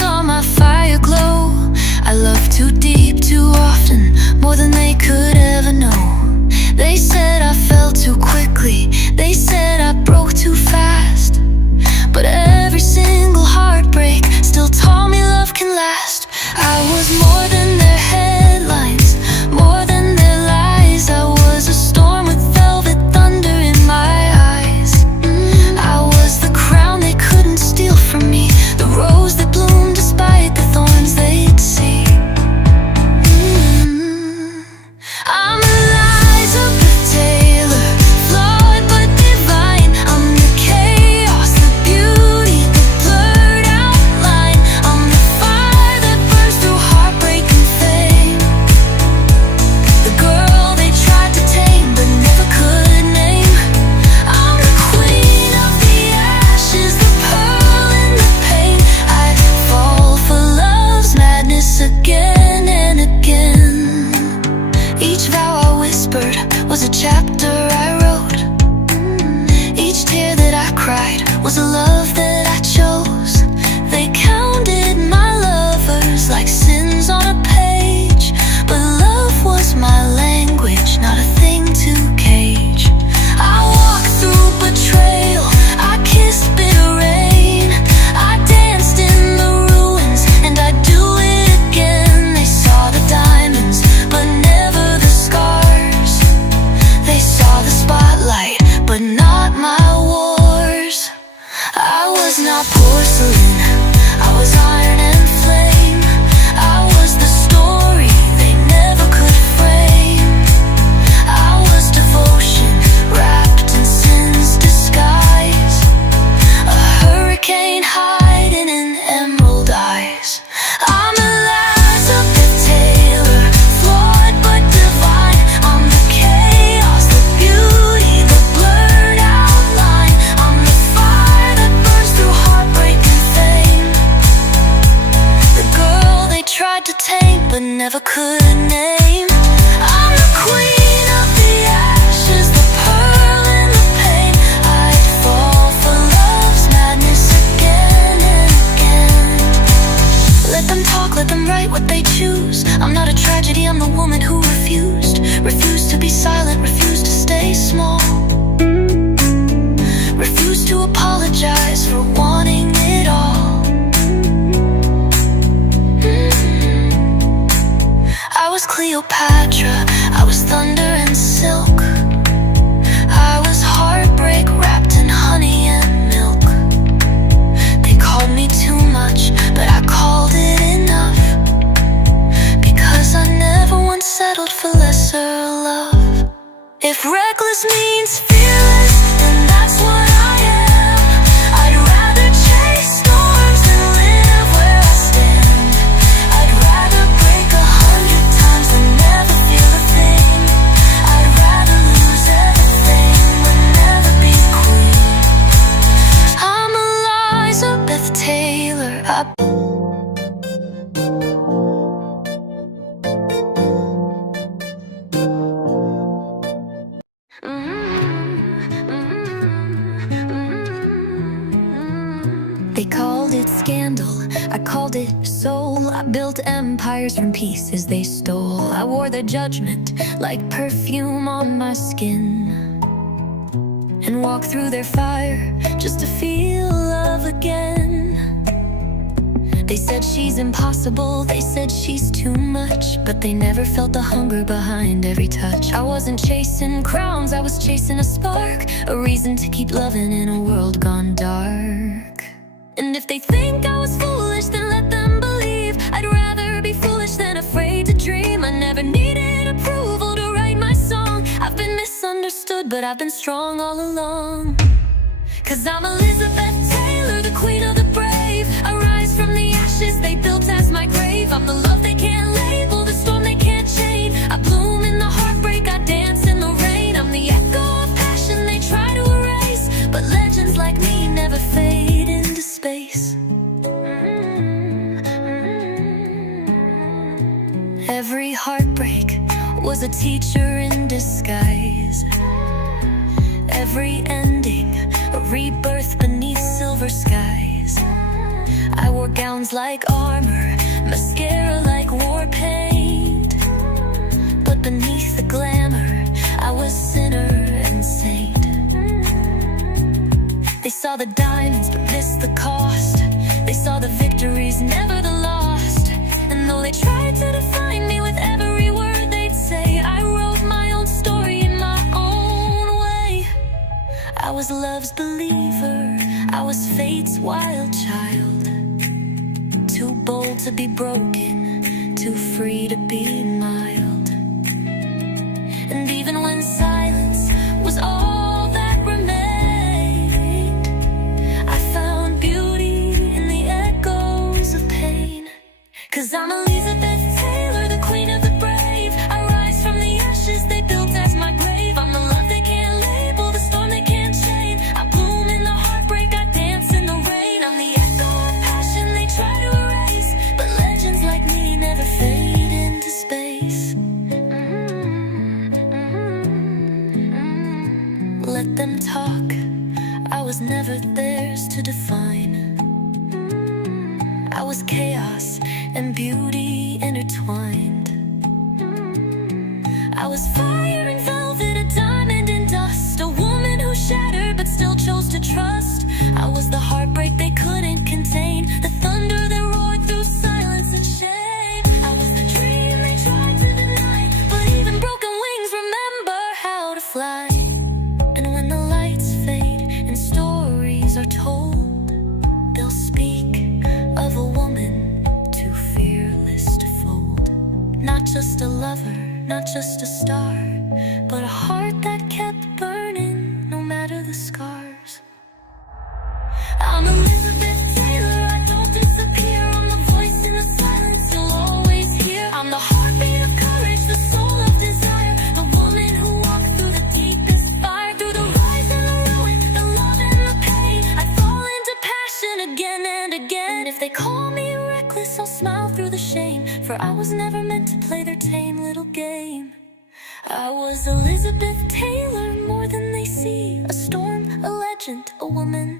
saw my fire glow. I loved too deep, too often, more than they could ever know. They said I fell too quickly, they said I broke too fast, but every single heartbreak still taught me love can last. I was more than their headlines, more than their lies. I was a storm with velvet thunder in my eyes. I was the crown they couldn't steal from me, the rose that bloomed despite the thorns they'd see. I'm Elizabeth Taylor, flawed but divine. I'm the chaos, the beauty, the blurred outline. I'm the fire that burns through heartbreak and fame, the girl they tried to tame but never could name. I'm the queen of the ashes, the pearl in the pain. I'd fall for love's madness again and again. Each vow I whispered was a chapter I wrote. Each tear that I cried was a love that I chose. They counted my lovers like sins on a page, but love was my language, not a thing to cage. I walked through betrayal, I kissed bitter rain, I danced in the ruins, and I'd do it again. They saw the diamonds, but never the scars. They saw the spotlight, but not my wars. I was not porcelain, I was iron and flame. I was the story they never could frame. I was devotion wrapped in sin's disguise, a hurricane hiding in emerald eyes. I'm Elizabeth Taylor, flawed but divine. I'm the chaos, the beauty, the blurred outline. I'm the fire that burns through heartbreak and fame, the girl they tried to tame but never could name. I'm the queen of the ashes, the pearl in the pain. I'd fall for love's madness again and again. Let them talk, let them write what they choose. I'm not a tragedy, I'm the woman who refused to be silent, refused to stay small, refused to apologize for wanting it all. I was Cleopatra, I was thunder and silk. I was heartbreak wrapped in honey and milk. They called me too much, but I called it enough, because I never once settled for lesser love. If reckless means fearless, then that's what I am. I'd rather chase storms than live where I stand. I'd rather break 100 times than never feel a thing. I'd rather lose everything but never be queen. I'm Elizabeth Taylor. They called it scandal, I called it soul. I built empires from pieces they stole. I wore their judgment like perfume on my skin, and walked through their fire just to feel love again. They said she's impossible, they said she's too much, but they never felt the hunger behind every touch. I wasn't chasing crowns, I was chasing a spark, a reason to keep loving in a world gone dark. And if they think I was foolish, then let them believe. I'd rather be foolish than afraid to dream. I never needed approval to write my song. I've been misunderstood, but I've been strong all along. 'Cause I'm Elizabeth Taylor, the queen of the brave. I rise from the ashes they built as my grave. I'm the love they can't label, the storm they can't chain. I bloom in the heartbreak, I dance in the rain. I'm the echo of passion they try to erase, but legends like me never fade into space. Every heartbreak was a teacher in disguise. Every ending, a rebirth beneath silver skies. I wore gowns like armor, mascara like war paint. But beneath the glamour, I was sinner and saint. They saw the diamonds but missed the cost. They saw the victories, never the lost. And though they tried to define me with every word they'd say, I wrote my own story in my own way. I was love's believer, I was fate's wild child. Too bold to be broken, too free to be mild. And even when silence was all that remained, I found beauty in the echoes of pain. 'Cause I'm Elizabeth Taylor, the queen of the brave. I rise from the ashes they built as my grave. I'm the love they can't label, the storm they can't chain. I bloom in the heartbreak, I dance in the rain. I'm the echo of passion they try to erase, but legends like me never fade into space. Let them talk, I was never theirs to define. I was chaos and beauty intertwined. I was fire and velvet, a diamond in dust, a woman who shattered but still chose to trust. I was the heartbreak they couldn't contain, the thunder that roared through silence and shame. I was the dream they tried to deny, but even broken wings remember how to fly. And when the lights fade and stories are told, they'll speak of a woman too fearless to fold. Not just a lover, not just a star, but a heart that kept burning no matter the scars. I'm Elizabeth Taylor, I don't disappear. I'm the voice in the silence you'll always hear. I'm the heartbeat of courage, the soul of desire, the woman who walked through the deepest fire. Through the rise and the ruin, the love and the pain, I fall into passion again and again. And if they call me reckless, I'll smile through the shame, for I was never meant to play their tame little game. I was Elizabeth Taylor, more than they see, a storm, a legend, a woman